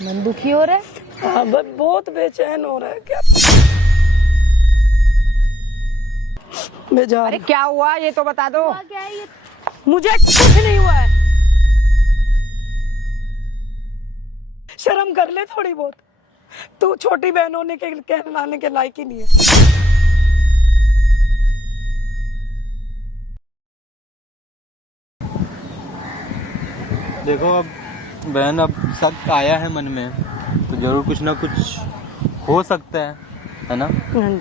मन दुखी हो रहा है? हाँ, बहुत बेचैन हो रहा है। क्या बेजार। अरे क्या हुआ ये तो बता दो। क्या है ये? मुझे कुछ नहीं हुआ है। शर्म कर ले थोड़ी बहुत। तू छोटी बहन होने के कहलाने के लायक ही नहीं है। देखो अब बहन, अब शक आया है मन में तो जरूर कुछ ना कुछ हो सकता है ना? हाँ जी,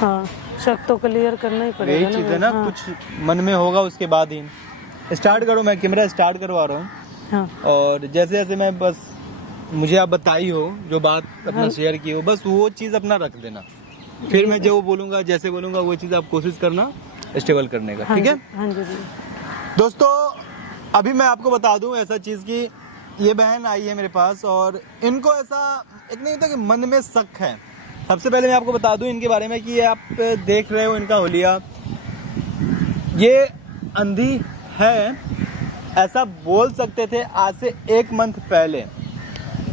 हाँ, शक तो क्लियर करना ही पड़ेगा। यही चीज़ है ना, हाँ, कुछ मन में होगा उसके बाद ही। स्टार्ट करो, मैं कैमरा स्टार्ट करवा रहा हूँ। हाँ, और जैसे जैसे मैं बस मुझे आप बताई हो जो बात अपना हाँ। शेयर की हो, बस वो चीज़ अपना रख देना। फिर मैं जो बोलूँगा, जैसे बोलूँगा, वो चीज़ आप कोशिश करना स्टेबल करने का, हाँ ठीक है? जी, हाँ जी, जी। दोस्तों, अभी मैं आपको बता दूं ऐसा चीज़ कि ये बहन आई है मेरे पास और इनको ऐसा एक नहीं होता कि मन में शक है। सबसे पहले मैं आपको बता दूं इनके बारे में कि ये आप देख रहे हो इनका हुलिया, ये अंधी है ऐसा बोल सकते थे आज से 1 मंथ पहले।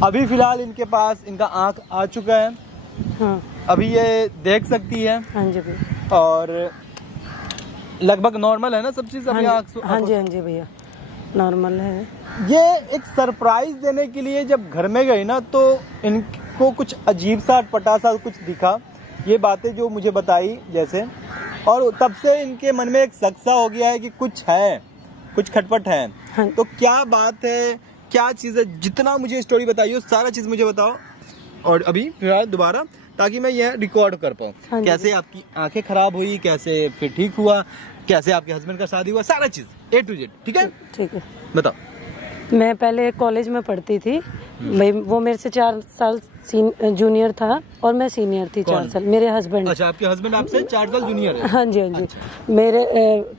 अभी फिलहाल इनके पास इनका आँख आ चुका है, हाँ, अभी ये देख सकती है हाँ जी भैया। और लगभग नॉर्मल है ना सब चीज़ अभी हाँ आँख जी, हाँ जी, हाँ जी भैया, नॉर्मल है। ये एक सरप्राइज देने के लिए जब घर में गई ना तो इनको कुछ अजीब सा अटपटा सा कुछ दिखा, ये बातें जो मुझे बताई जैसे, और तब से इनके मन में एक शक सा हो गया है कि कुछ है, कुछ खटपट है। हाँ। तो क्या बात है, क्या चीज़ है, जितना मुझे स्टोरी बताई हो सारा चीज़ मुझे बताओ। और अभी फिलहाल दोबारा, ताकि मैं यह रिकॉर्ड कर पाऊँ। हाँ जी। कैसे आपकी आंखें खराब हुई, कैसे फिर ठीक हुआ, कैसे आपके हस्बैंड का शादी हुआ, सारा चीज़ A to Z, ठीक है? ठीक है। बताओ। मैं पहले कॉलेज में पढ़ती थी भाई, वो मेरे से 4 साल जूनियर था और मैं सीनियर थी 4 साल। मेरे हस्बैंड। अच्छा, आपके हस्बैंड आपसे 4 साल जूनियर है? हाँ जी, हाँ जी। मेरे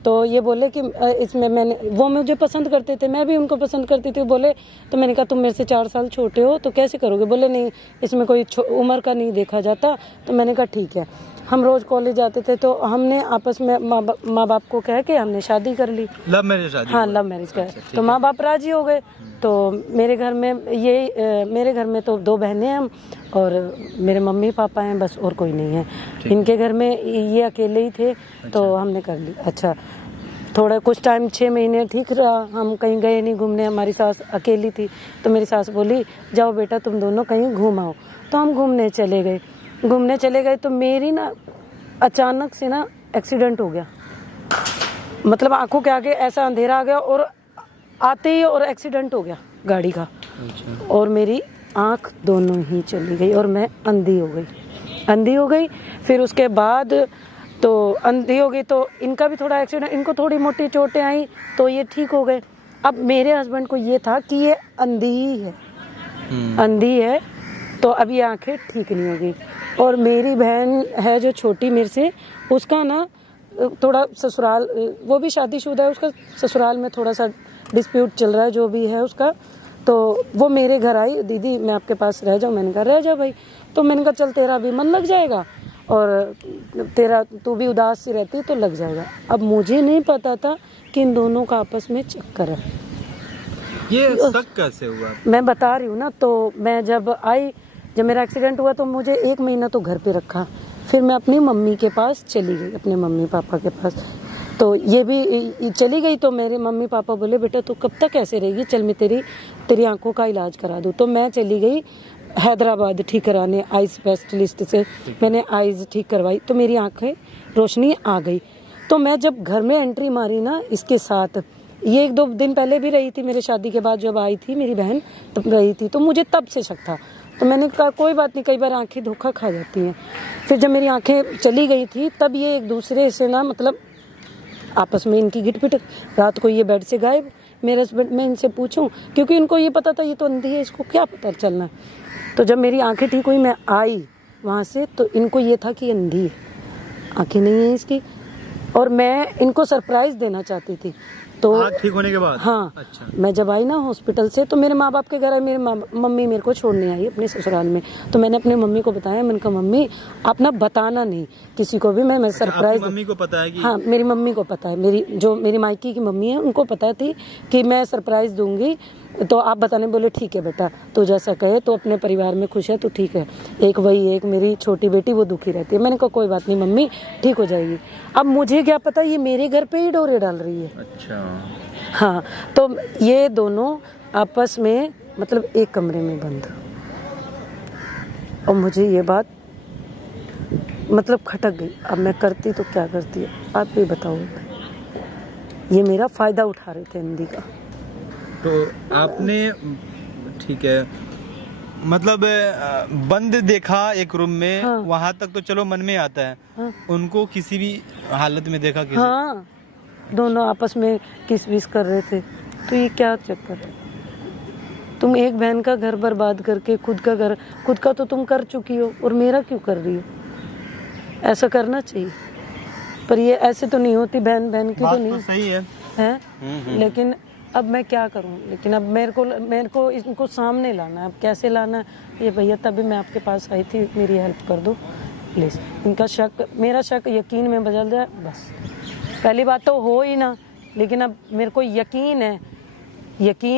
तो ये बोले कि इसमें मैंने, वो मुझे पसंद करते थे, मैं भी उनको पसंद करती थी। बोले तो मैंने कहा तुम मेरे से 4 साल छोटे हो तो कैसे करोगे? बोले नहीं, इसमें कोई उम्र का नहीं देखा जाता। तो मैंने कहा ठीक है। हम रोज कॉलेज जाते थे तो हमने आपस में माँ बाप को कह के हमने शादी कर ली। लव मैरिज शादी? हाँ, लव मैरिज का। तो माँ बाप राजी हो गए। तो मेरे घर में मेरे घर में तो 2 बहनें हैं हम, और मेरे मम्मी पापा हैं बस, और कोई नहीं है। इनके घर में ये अकेले ही थे। तो हमने कर ली। अच्छा, थोड़ा कुछ टाइम 6 महीने ठीक रहा, हम कहीं गए नहीं घूमने। हमारी सास अकेली थी तो मेरी सास बोली जाओ बेटा तुम दोनों कहीं घूम आओ। तो हम घूमने चले गए तो मेरी ना अचानक से ना एक्सीडेंट हो गया। मतलब आंखों के आगे ऐसा अंधेरा आ गया और आते ही और एक्सीडेंट हो गया गाड़ी का। और मेरी आंख दोनों ही चली गई और मैं अंधी हो गई। फिर उसके बाद तो अंधी हो गई तो इनका भी थोड़ा एक्सीडेंट, इनको थोड़ी मोटी चोटें आई तो ये ठीक हो गए। अब मेरे हस्बैंड को ये था कि ये अंधी ही है, अंधी है तो अब ये आंखें ठीक नहीं होगी। और मेरी बहन है जो छोटी मेरे से, उसका ना थोड़ा ससुराल, वो भी शादीशुदा है, उसका ससुराल में थोड़ा सा डिस्प्यूट चल रहा है जो भी है उसका। तो वो मेरे घर आई, दीदी मैं आपके पास रह जाऊँ? मैंने कहा रह जा भाई। तो मैंने कहा चल तेरा भी मन लग जाएगा और तेरा तू भी उदास सी रहती तो लग जाएगा। अब मुझे नहीं पता था कि इन दोनों का आपस में चक्कर है। ये शक कैसे हुआ? मैं बता रही हूँ ना। तो मैं जब मेरा एक्सीडेंट हुआ तो मुझे 1 महीना तो घर पे रखा। फिर मैं अपनी मम्मी के पास चली गई, अपने मम्मी पापा के पास। तो ये भी चली गई तो मेरे मम्मी पापा बोले बेटा तू कब तक ऐसे रहेगी, चल मैं तेरी आंखों का इलाज करा दूँ। तो मैं चली गई हैदराबाद ठीक कराने, आइज स्पेशलिस्ट से मैंने आइज ठीक करवाई तो मेरी आंखें रोशनी आ गई। तो मैं जब घर में एंट्री मारी ना इसके साथ, ये 1-2 दिन पहले भी रही थी मेरे शादी के बाद, जब आई थी मेरी बहन तब रही थी, तो मुझे तब से शक था। तो मैंने कहा कोई बात नहीं, कई बार आंखें धोखा खा जाती हैं। फिर जब मेरी आंखें चली गई थी तब ये एक दूसरे से ना, मतलब आपस में इनकी गिटपिट, रात को ये बेड से गायब। मेरे हस्बैंड, मैं इनसे पूछूं, क्योंकि इनको ये पता था ये तो अंधी है, इसको क्या पता चलना। तो जब मेरी आंखें ठीक हुई मैं आई वहाँ से, तो इनको ये था कि अंधी है, आंखें नहीं है इसकी, और मैं इनको सरप्राइज देना चाहती थी। तो ठीक होने के बाद? हाँ। अच्छा। मैं मैं जब आई ना हॉस्पिटल से तो मेरे माँ बाप के घर आई, मेरे मम्मी मेरे को छोड़ने आई अपने ससुराल में। तो मैंने अपने मम्मी को बताया, मैंने कहा मम्मी आप ना बताना नहीं किसी को भी, मैं सरप्राइज। मम्मी को पता है कि? हाँ, मेरी मम्मी को पता है, मेरी मायकी की मम्मी है उनको पता थी कि मैं सरप्राइज दूंगी तो आप बताने बोले ठीक है बेटा, तो जैसा कहे, तो अपने परिवार में खुश है तो ठीक है। एक मेरी छोटी बेटी वो दुखी रहती है। मैंने कहा कोई बात नहीं मम्मी, ठीक हो जाएगी। अब मुझे क्या पता ये मेरे घर पे ही डोरे डाल रही है। अच्छा। हाँ, तो ये दोनों आपस में मतलब एक कमरे में बंद, और मुझे ये बात मतलब खटक गई। अब मैं करती तो क्या करती, आप भी बताओ। ये मेरा फायदा उठा रहे थे हिंदी का। तो आपने, ठीक है, मतलब बंद देखा एक रूम में। हाँ। वहां तक तो चलो मन में आता है। हाँ। उनको किसी भी हालत में देखा किसी? हाँ, दोनों आपस में किस विस कर रहे थे। तो ये क्या चक्कर है? तुम एक बहन का घर बर्बाद करके खुद का तो तुम कर चुकी हो, और मेरा क्यों कर रही हो? ऐसा करना चाहिए, पर ये ऐसे तो नहीं होती, बहन की बात तो नहीं तो सही है। लेकिन अब मैं क्या करूं? लेकिन अब मेरे को इनको सामने लाना है। अब कैसे लाना है ये भैया, तभी मैं आपके पास आई थी, मेरी हेल्प कर दो प्लीज। इनका शक, मेरा शक यकीन में बदल जाए बस। पहली बात तो हो ही ना, लेकिन अब मेरे को यकीन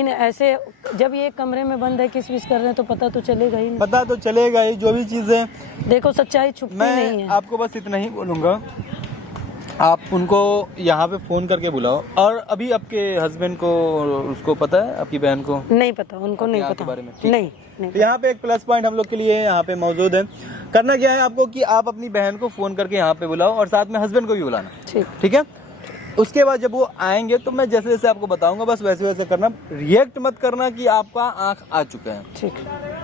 है ऐसे जब ये कमरे में बंद है, किस विस कर रहे हैं, तो पता तो चलेगा ही ना। पता तो चलेगा ही, जो भी चीजें। देखो सच्चाई छुपती नहीं मैं है। आपको बस इतना ही बोलूंगा, आप उनको यहाँ पे फोन करके बुलाओ। और अभी आपके हस्बैंड को, उसको पता है, आपकी बहन को? नहीं पता, उनको नहीं यहाँ पता के बारे में? ठीक। नहीं। तो यहाँ पे एक प्लस पॉइंट हम लोग के लिए यहाँ पे मौजूद है। करना क्या है आपको कि आप अपनी बहन को फोन करके यहाँ पे बुलाओ, और साथ में हस्बैंड को भी बुलाना। ठीक है। उसके बाद जब वो आएंगे तो मैं जैसे जैसे आपको बताऊंगा, बस वैसे वैसे करना। रिएक्ट मत करना कि आपका आंख आ चुका है। ठीक।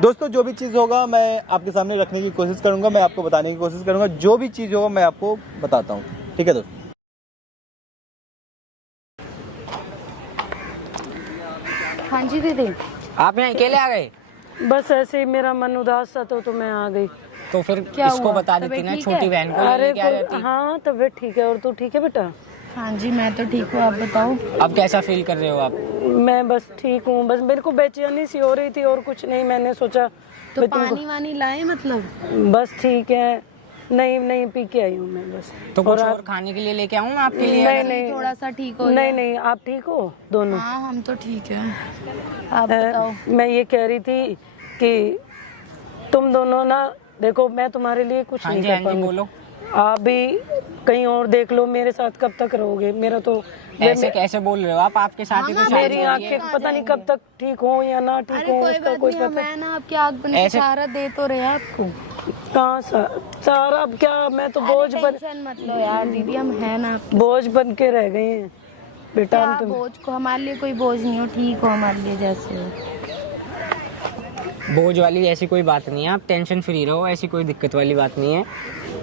दोस्तों, जो भी चीज़ होगा मैं आपके सामने रखने की कोशिश करूंगा, मैं आपको बताने की कोशिश करूंगा। जो भी चीज़ होगा मैं आपको बताता हूँ। ठीक है दोस्तों। हाँ जी दीदी। आप यहाँ अकेले आ गए? बस ऐसे ही मेरा मन उदास था तो मैं आ गई। तो फिर क्या इसको हुआ? बता तबीयत देती ना, ठीक छोटी है? बहन को अरे लेके आ जाती। हाँ तबीयत ठीक है, और तू ठीक है बेटा? हाँ जी मैं तो ठीक हूँ, आप बताओ। अब कैसा फील कर रहे हो आप? मैं बस ठीक हूँ, बस मेरे को बेचैनी सी हो रही थी और कुछ नहीं। मैंने सोचा तो मैं तुमको- पानी वानी लाए मतलब? बस ठीक है। नहीं पी के आई हूँ मैं बस। तो कुछ और खाने के लिए लेके आऊँ मैं आपके लिए? नहीं थोड़ा सा ठीक हो नहीं, आप ठीक हो दोनों? हाँ हम तो ठीक है, आप बताओ। मैं ये कह रही थी कि तुम दोनों ना, देखो मैं तुम्हारे लिए कुछ हाँ नहीं जी, कर हाँ जी, पाऊंगी। बोलो। आप भी कहीं और देख लो, मेरे साथ कब तक रहोगे? मेरा तो ऐसे कैसे बोल रहे हो आप? आपके साथ ही तो शादी मेरी हो रही है। आंखें पता नहीं कब तक ठीक हो या ना ठीक अरे हो, कोई उसका बात कोई नहीं, पता मैं ना आपकी आग बन के ऐसे- सहारा दे तो रहे आपको। कहाँ सारा अब क्या, मैं तो बोझ टेंशन मत लो यार दीदी, हम है ना। बोझ बन के रह गए हैं बेटा। क्या हम तुम बोझ को, हमारे लिए कोई बोझ नहीं हो, ठीक हो हमारे लिए जैसे हो। बोझ वाली ऐसी कोई बात नहीं है, आप टेंशन फ्री रहो। ऐसी कोई दिक्कत वाली बात नहीं है,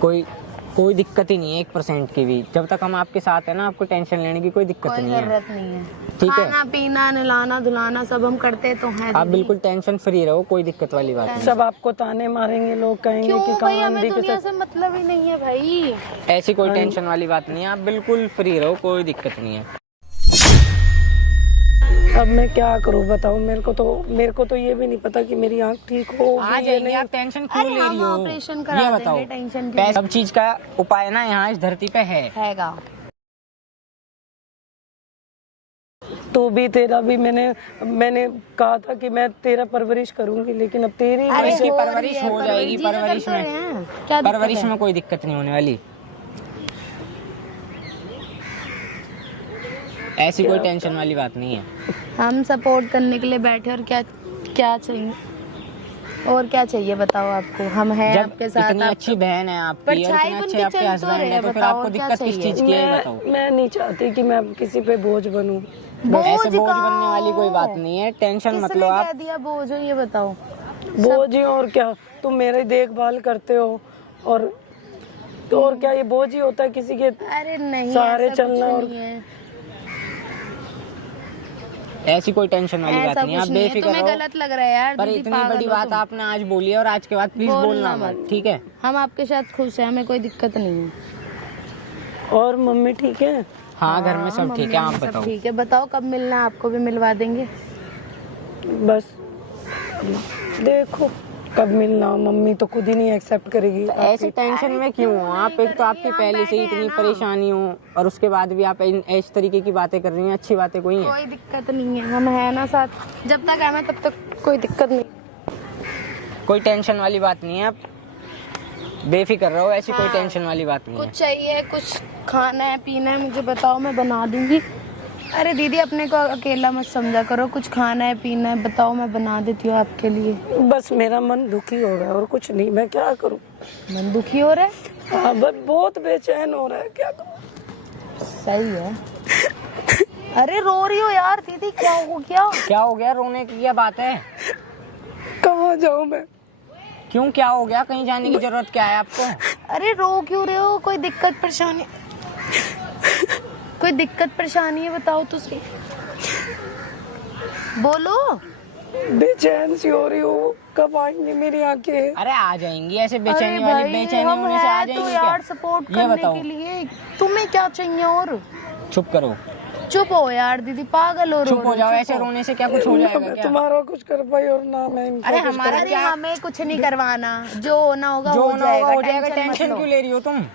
कोई दिक्कत ही नहीं है 1% की भी। जब तक हम आपके साथ है ना, आपको टेंशन लेने की कोई दिक्कत कोई नहीं है। जरूरत नहीं है। ठीक है, खाना पीना नहलाना धुलाना सब हम करते तो हैं आप दीदी। बिल्कुल टेंशन फ्री रहो, कोई दिक्कत वाली बात नहीं। सब आपको ताने मारेंगे, लोग कहेंगे क्यों कि भाई, कहाँ हमें आंधी के दुनिया साथ। से मतलब ही नहीं है भाई। ऐसी कोई टेंशन वाली बात नहीं है, आप बिल्कुल फ्री रहो, कोई दिक्कत नहीं है। अब मैं क्या करूं बताओ? मेरे को तो ये भी नहीं पता कि मेरी आंख ठीक हो आ जाएगी, आप टेंशन क्यों ले रही हो? ऑपरेशन करा ये देंगे, बताओ, टेंशन क्यों? सब चीज का उपाय ना यहाँ इस धरती पे हैगा। तो भी तेरा भी मैंने कहा था कि मैं तेरा परवरिश करूंगी, लेकिन अब तेरी अरे इसकी हो परवरिश रही है, हो जाएगी। जी तो परवरिश कर में तो रहे हैं। क्या दिक्कत परवरिश है? में कोई दिक्कत नहीं होने वाली। ऐसी कोई टेंशन वाली बात नहीं है। हम सपोर्ट करने के लिए बैठे, और क्या चाहिए, और क्या चाहिए बताओ आपको? हम हैं जब आपके साथ। इतनी अच्छी बहन है आपकी और परछाई इतने बन अच्छे के आपके चल तो हस्बैंड रहे है, तो फिर बताओ, आपको और क्या दिक्कत किस चाहिए? चीज की है ये बताओ? मैं नहीं चाहती कि मैं अब किसी पे बोझ बनूं। ऐसे बोझ कहाँ बनने वाली कोई बात हो? नहीं है, टेंशन मत किसने लो कह आप। दिया बोझ हो, ये बताओ। बोझ ही और क्या, तुम मेरी देखभाल करते हो, और क्या ये बोझ ही होता है किसी के अरे नहीं, सहारे ऐसा चलना? कुछ और नहीं है। ऐसी कोई टेंशन वाली बात ऐसा नहीं है, आप कुछ नहीं है, बेफिक्र तुम्हें रहो। गलत लग रहा है यार पर दीदी, इतनी पागल बड़ी हो बात तुम। आपने आज बोली है और आज के बाद प्लीज बोलना मत, ठीक है? हम आपके साथ खुश हैं, हमें कोई दिक्कत नहीं है। और मम्मी ठीक है? हाँ, घर में सब ठीक है, आप सब बताओ। ठीक है, बताओ कब मिलना है, आपको भी मिलवा देंगे। बस देखो कब मिलना, मम्मी तो खुद ही नहीं एक्सेप्ट करेगी। तो ऐसे टेंशन में क्यों हो आप? एक तो आपकी पहले से ही इतनी परेशानी हो और उसके बाद भी आप इस तरीके की बातें कर रही हैं। अच्छी बातें कोई है? कोई दिक्कत नहीं है, हम है ना साथ, जब तक है मैं तब तक कोई दिक्कत नहीं। कोई टेंशन वाली बात नहीं है, आप बेफिक्र रहो, ऐसी कोई टेंशन वाली बात नहीं कुछ है। चाहिए, कुछ खाना है पीना है मुझे बताओ, मैं बना दूंगी। अरे दीदी अपने को अकेला मत समझा करो, कुछ खाना है पीना है बताओ, मैं बना देती हूँ आपके लिए। बस मेरा मन दुखी हो रहा है और कुछ नहीं, मैं क्या करूँ? मन दुखी हो रहा है? हाँ, बस बहुत बेचैन हो रहा है, क्या करूँ? सही है। अरे रो रही हो यार दीदी, क्या हो गया? क्या हो गया? रोने की क्या बात है? कहाँ जाऊँ मैं? क्यों, क्या हो गया? कहीं जाने की जरूरत क्या है आपको? अरे रो क्यों रहे हो? कोई दिक्कत परेशानी, कोई दिक्कत परेशानी है बताओ तो सही, बोलो। बेचैन सी हो रही हूँ, कब आएंगी मेरी आंखें? अरे आ जाएंगी, ऐसे बेचैनी अरे वाली भाई, बेचैनी हम होने से आ हैं तो जाएंगी यार क्या? सपोर्ट ये करने बताओ। के लिए। तुम्हें क्या चाहिए और? चुप करो, चुप हो यार दीदी, पागल हो रो चुप हो जाओ। ऐसे रोने से क्या कुछ हो जाएगा मैं क्या? तुम्हारा कुछ कर पाई और ना मैं इनका अरे कुछ हमारा अरे क्या, हमें कुछ नहीं करवाना, जो होना होगा जो हो होना होगा हो जाएगा, जाएगा। टेंशन मत टेंशन लो। क्यों ले रही हो तुम?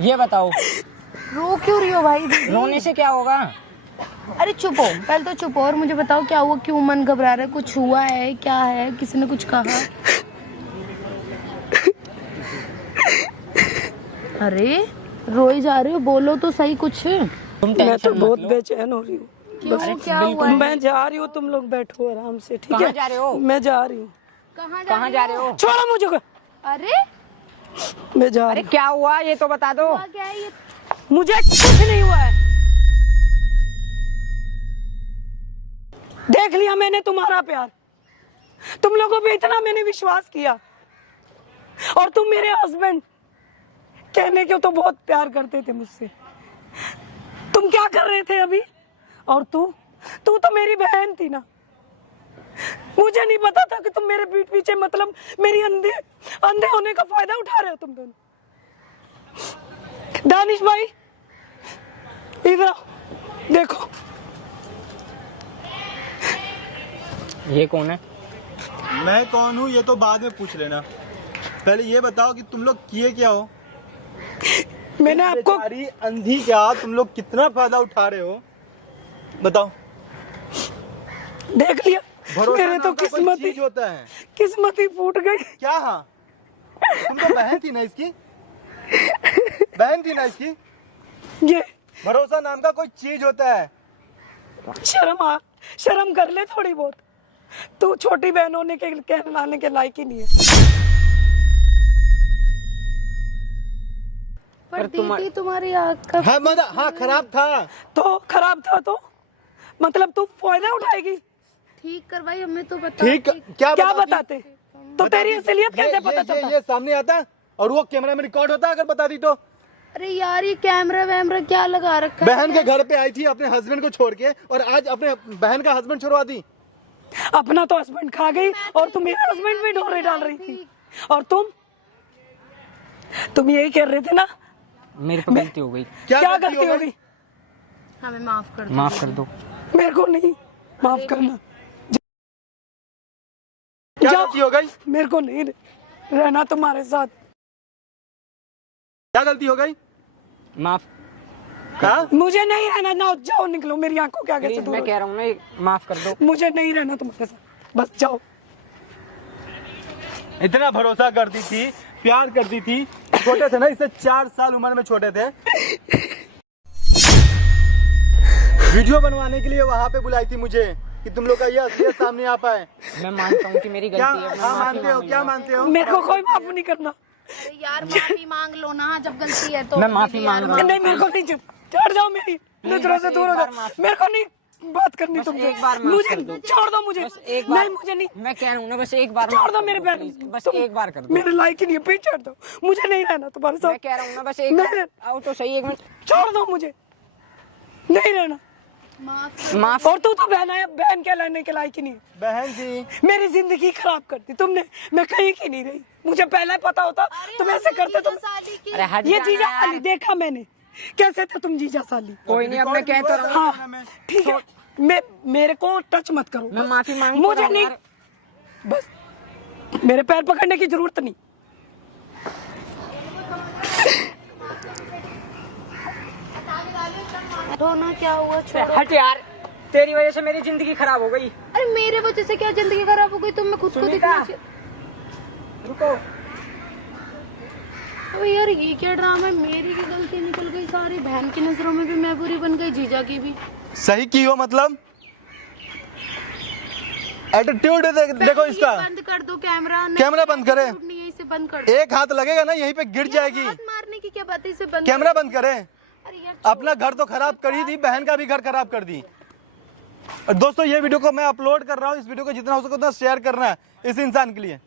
ये बताओ, रो क्यों रही हो भाई दीदी? रोने से क्या होगा? अरे चुप हो, पहले तो चुप हो और मुझे बताओ क्या हुआ, क्यों मन घबरा रहा है? कुछ हुआ है क्या है? किसी ने कुछ कहा? अरे रोई जा रही हो, बोलो तो सही कुछ। तुम मैं टेंशन तो मत बहुत लो। बेचैन हो रही हूँ। क्यों, क्या हुआ है? मैं जा रही हूँ, तुम लोग बैठो आराम से, ठीक कहाँ है? जा रहे हो? मैं जा रही हूँ। कहाँ जा रहे हो? छोड़ो मुझे, अरे मैं जा अरे रही क्या हुआ ये तो बता दो। हुआ क्या है ये? हूँ। मुझे कुछ नहीं हुआ है। देख लिया मैंने तुम्हारा प्यार, तुम लोगों पे इतना मैंने विश्वास किया और तुम मेरे हस्बैंड कहने के तो बहुत प्यार करते थे मुझसे। तुम क्या कर रहे थे अभी? और तू तो मेरी बहन थी ना। मुझे नहीं पता था कि तुम मेरे पीठ पीछे मतलब मेरी अंधे होने का फायदा उठा रहे हो तुम दोनों। दानिश भाई इधर आओ, देखो ये कौन है? मैं कौन हूँ ये तो बाद में पूछ लेना, पहले ये बताओ कि तुम लोग किए क्या हो? मैंने आपको बेचारी अंधी क्या, तुम लोग कितना फायदा उठा रहे हो बताओ। देख लिया, भरोसा मेरे नाम तो का कोई किस्मत चीज होता है किस्मत ही फूट गई। क्या? हाँ, तुम तो बहन थी ना इसकी, बहन थी ना इसकी। ये भरोसा नाम का कोई चीज होता है। शर्म कर ले थोड़ी बहुत। तू छोटी बहन होने के कहलाने के लायक ही नहीं है। पर दीदी तुम्हारी आँख का हाँ मतलब हाँ खराब था तो खराब था तो मतलब तू फायदा उठाएगी? ठीक करवाई, हमें तो बता। ठीक क्या क्या बताती? बताते? तो तेरी असलियत कैसे पता चलता? ये सामने आता और वो कैमरा में रिकॉर्ड होता अगर बता दी तो। अरे यार ये कैमरा वैमरा क्या लगा रखा है? बहन के घर पे आई थी अपने हस्बैंड को छोड़ के और आज अपने बहन का हस्बैंड छुड़वा दी। अपना तो हस्बैंड खा गई और तुम मेरे हस्बैंड में डोरे डाल रही थी। और तुम यही कह रहे थे ना मेरे पे गलती हो गई, क्या गलती हो गई? हमें माफ कर दो। माफ कर दो। मेरे को नहीं माफ करना। क्या जाओ। गलती हो गई? मेरे को नहीं रहना तुम्हारे साथ। क्या गलती हो गई? माफ, हाँ? मुझे नहीं रहना ना, जाओ निकलो मेरी आंखों के आगे से प्लीज दूर मैं हो। कह रहा हूँ ना, माफ कर दो। मुझे नहीं रहना तुम्हारे साथ, बस जाओ। इतना भरोसा करती थी, प्यार करती थी। छोटे थे ना, इससे 4 साल उम्र में छोटे थे। वीडियो बनवाने के लिए वहाँ पे बुलाई थी मुझे कि तुम लोग का ये असलियत सामने आ पाए। मैं मानता हूँ कि मेरी क्या गलती है, मैं हाँ माफी मानते हो? मांग क्या लूंगा। मानते हो? मेरे को कोई माफ नहीं करना। अरे यार माफी मांग लो ना जब गलती है तो। मैं माफी मांग रहा हूँ। नहीं मेरे को नहीं, चढ़ जाओ मेरी नजरों से बस दूर एक हो बार जाओ। माफ- मेरे को नहीं बात करनी बस तुमसे। एक बार माफ मुझे कर दो। छोड़ दो, मुझे बस एक बार, नहीं मुझे नहीं, मैं कह रहा हूँ ना, बस एक बार छोड़ माफ दो कर मेरे दो, पैर। प्लीज, बस तुम एक बार कर दो। मेरे लायक ही नहीं है, पीछे छोड़ दो। मुझे नहीं रहना तुम्हारे मैं साथ। कह रहा हूँ ना, बस एक नहीं, बार आओ तो सही, एक मिनट। छोड़ दो मुझे, नहीं रहना। माफ माफ, और तू तो बहन कहलाने के लायक ही नहीं है। बहन थी। मेरी जिंदगी खराब कर दी तुमने। मैं कहीं की नहीं रही, मुझे पहले पता होता तुम ऐसे करते। तुम अरे हट ये जाना जीजा यार। साली देखा मैंने कैसे थे तुम जीजा साली। कोई नहीं, अब मैं कह तो रहा हूँ। हाँ ठीक है, मेरे को टच मत करो। मैं बस। माफी मांग तो मुझे रहा हूँ नहीं, यार। बस मेरे पैर पकड़ने की जरूरत नहीं। तो ना क्या हुआ, छोड़ो। हट यार, तेरी वजह से मेरी जिंदगी खराब हो गई। अरे मेरे वजह से क्या जिंदगी खराब हो गई? तुम मैं खुद को सुनीता, देखना चाहिए। रुको। अबे यार ये क्या ड्रामा है? मेरी की गलती निकल गई सारी, बहन की नजरों में भी मैं बुरी बन गई, जीजा की भी। सही की हो मतलब एटीट्यूड देखो ये इसका। बंद कर दो कैमरा। कैमरा बंद करे। नहीं है, इसे बंद कर दो। एक हाथ लगेगा ना यहीं पे गिर जाएगी। हाथ मारने की क्या बात है, इसे बंद कैमरा बंद करे। अरे यार अपना घर तो खराब कर ही दी, बहन का भी घर खराब कर दी। और दोस्तों ये वीडियो को मैं अपलोड कर रहा हूँ, इस वीडियो को जितना हो सके उतना शेयर करना है इस इंसान के लिए।